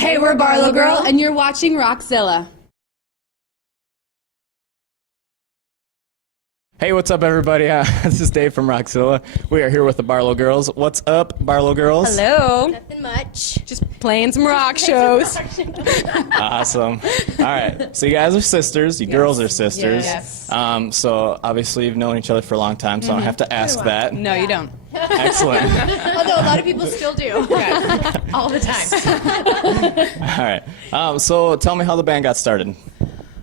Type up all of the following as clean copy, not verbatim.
Hey, we're Barlow Girl, and you're watching Rawkzilla. Hey, what's up, everybody? This is Dave from Rawkzilla. We are here with the Barlow Girls. What's up, Barlow Girls? Hello. Nothing much. Just playing some rock shows. Awesome. All right. So you guys are sisters. You girls are sisters. Yes. So obviously you've known each other for a long time, so I don't have to ask that. No, you don't. Excellent. Although a lot of people still do. All the time. All right. So tell me how the band got started.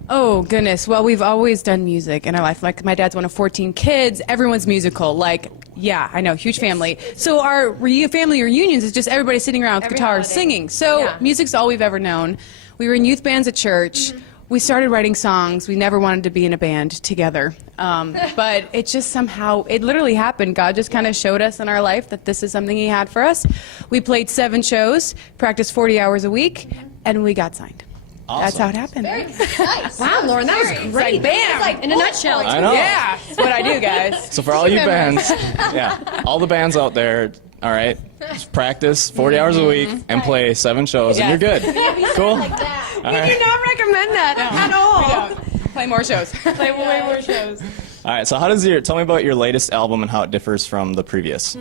Oh, goodness. Well, we've always done music in our life. Like, my dad's one of 14 kids. Everyone's musical. Like, yeah, I know, huge family. So our family reunions is just everybody sitting around with guitars singing. So music's all we've ever known. We were in youth bands at church. We started writing songs. We never wanted to be in a band together. But it just somehow, it literally happened. God just kind of showed us in our life that this is something He had for us. We played 7 shows, practiced 40 hours a week, and we got signed. Awesome. That's how it happened. Very nice. Wow, Lauren, that was great. Like, bam! Like, In a nutshell. I know. Yeah, that's what I do, guys. So for all you bands, all the bands out there, all right, just practice 40 hours a week and play 7 shows, and you're good. Cool. Like that. All We right. do not recommend that at all. Play more shows. Play way more shows. All right. So tell me about your latest album and how it differs from the previous.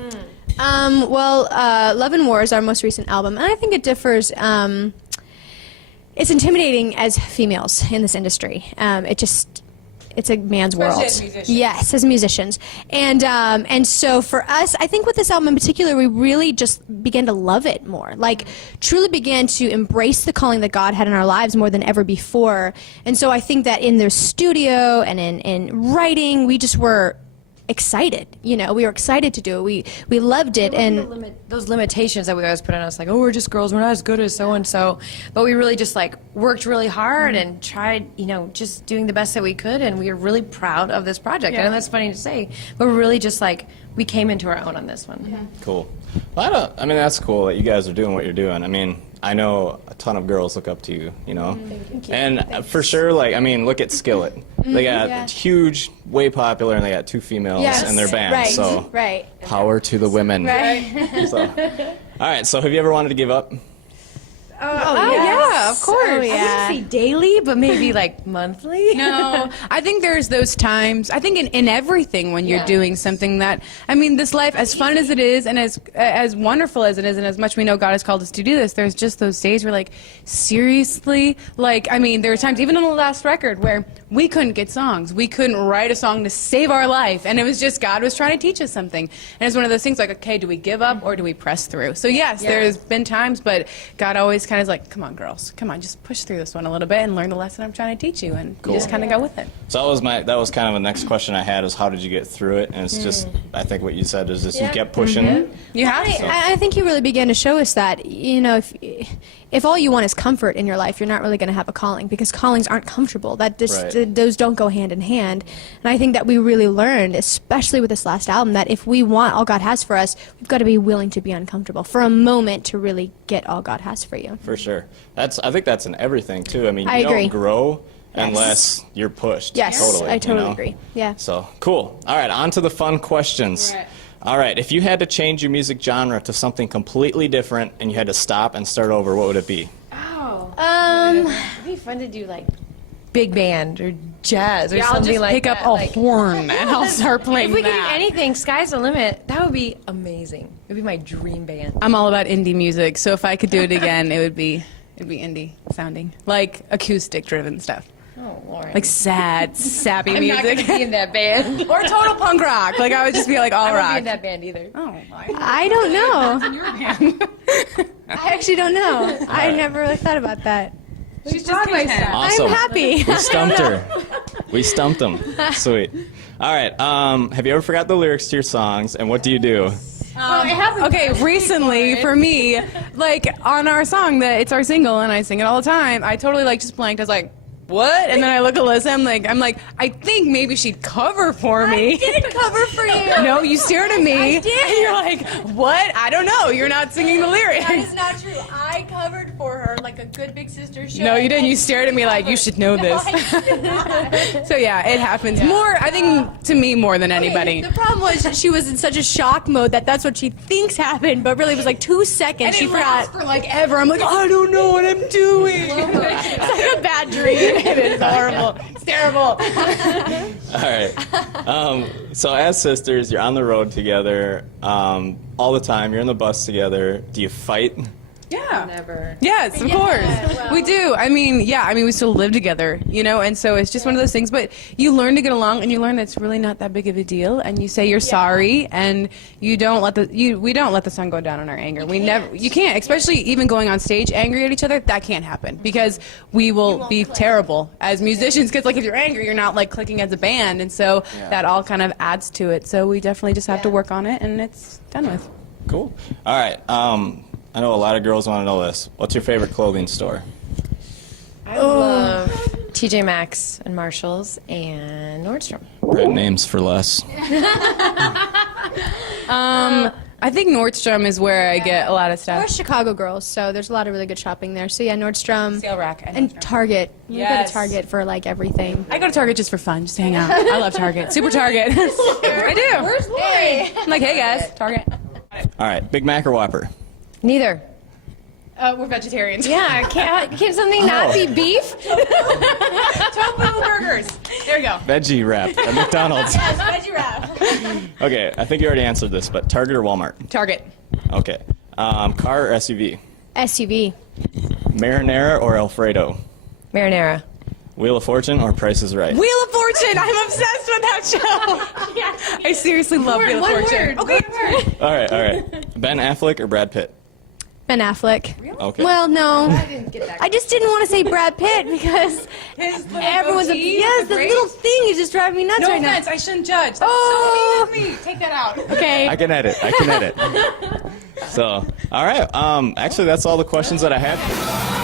Love and War is our most recent album, and I think it differs. It's intimidating as females in this industry. It's a man's world. as musicians. Yes, as musicians. And so for us, I think with this album in particular, we really just began to love it more. Like, truly began to embrace the calling that God had in our lives more than ever before. And so I think that in the studio and in writing, we just were excited. You know, we were excited to do it. We loved it. And Those limitations that we always put on us, like, oh, we're just girls, we're not as good as so-and-so. But we really just, like, worked really hard and tried, just doing the best that we could. And we are really proud of this project. I know that's funny to say, but we're really just, like, we came into our own on this one. Cool. Well, I mean, that's cool that you guys are doing what you're doing. I mean, I know a ton of girls look up to you, Thank you. And for sure, like, I mean, look at Skillet. They got huge, way popular, and they got 2 females in their band. Right, so right. power to the women. Right. So, all right. So have you ever wanted to give up? Yeah, of course. Oh, I wouldn't yeah. say daily, but maybe, like, monthly. No, I think there's those times, I think in everything when you're doing something that, I mean, this life, as fun as it is and as wonderful as it is and as much we know God has called us to do this, there's just those days where, like, seriously, like, I mean, there were times, even on the last record, where we couldn't get songs. We couldn't write a song to save our life. And it was just God was trying to teach us something. And it's one of those things like, okay, do we give up or do we press through? So yes, there's been times, but God always kind of is like, come on, girls, come on, just push through this one a little bit and learn the lesson I'm trying to teach you. And you just kind of go with it. So that was kind of the next question I had, is how did you get through it? And it's just, I think what you said is just you kept pushing. You have to. I think He really began to show us that, if all you want is comfort in your life, you're not really going to have a calling, because callings aren't comfortable. Those don't go hand in hand. And I think that we really learned, especially with this last album, that if we want all God has for us, we've got to be willing to be uncomfortable for a moment to really get all God has for you. For sure. I think that's in everything too. I mean, I you agree. don't grow unless you're pushed. Yes, Totally. I totally agree. Yeah. So cool. All right, on to the fun questions. All right, if you had to change your music genre to something completely different and you had to stop and start over, what would it be? It'd be fun to do, like, big band or jazz or something like Pick that. up a like, horn and I'll start playing if we could do that. anything, sky's the limit. That would be amazing. It would be my dream band. I'm all about indie music, so if I could do it again, it'd be indie sounding, like acoustic driven stuff, Oh, Lauren. like sad, sappy I'm not music, going to be in that band. or total punk rock. Like I would just be like all I won't rock. be in that band either. Oh, I don't know. your band. I actually don't know. I never really thought about that. She's just content. Awesome. I'm happy. We stumped her. We stumped them. Sweet. All right. Have you ever forgot the lyrics to your songs, and what do you do? Okay, recently for me, like on our song that it's our single and I sing it all the time, I totally like just blanked. I was like, what? And then I look at Alyssa, I'm like, I think maybe she'd cover for me. I did cover for you. No, you stared at me. I did. And you're like, what? I don't know. You're not singing the lyrics. That is not true. I covered for her like a good big sister should. No, you didn't. You stared at me like, you should know this. So yeah, it happens. More, I think, to me more than anybody. The problem was she was in such a shock mode that that's what she thinks happened, but really it was like 2 seconds. And She it forgot. lasts for like ever. I'm like, I don't know what I'm doing. It's like a bad dream. It is horrible. It's terrible. All right. So as sisters, you're on the road together all the time. You're in the bus together. Do you fight? Yeah. Never. Yes, of course. We do. I mean, we still live together, and so it's just one of those things. But you learn to get along, and you learn that it's really not that big of a deal. And you say you're sorry, and we don't let the sun go down on our anger. You can't, especially even going on stage angry at each other. That can't happen because we will be terrible as musicians. Because like if you're angry, you're not like clicking as a band, and so that all kind of adds to it. So we definitely just have to work on it, and it's done with. Cool. All right. I know a lot of girls want to know this. What's your favorite clothing store? I love TJ Maxx and Marshalls and Nordstrom. Brand names for less. I think Nordstrom is where I get a lot of We're stuff. Chicago girls, so there's a lot of really good shopping there. So yeah, Nordstrom Sale rack and and Nordstrom. Target. We go Yes. to Target for like everything. I go to Target just for fun, just to hang out. I love Target. Super Target. I do. Where's Lori? I'm like, hey guys, Target. All right. Big Mac or Whopper? Neither. We're vegetarians. Yeah, can't something not be beef? Tofu burgers. There you go. Veggie wrap at McDonald's. Veggie wrap. Okay. I think you already answered this, but Target or Walmart? Target. Okay. Car or SUV? SUV. Marinara or Alfredo? Marinara. Wheel of Fortune or Price is Right? Wheel of Fortune. I'm obsessed with that show. I seriously love Wheel of Fortune. Okay. All right. Ben Affleck or Brad Pitt? Ben Affleck. Okay. Well, no. I just didn't want to say Brad Pitt because His little everyone's goatee, the great. little thing is just driving me nuts No right now. offense, I shouldn't judge. That's Oh. so mean of me. Take that out. Okay. I can edit. So, all right. Actually, that's all the questions that I had.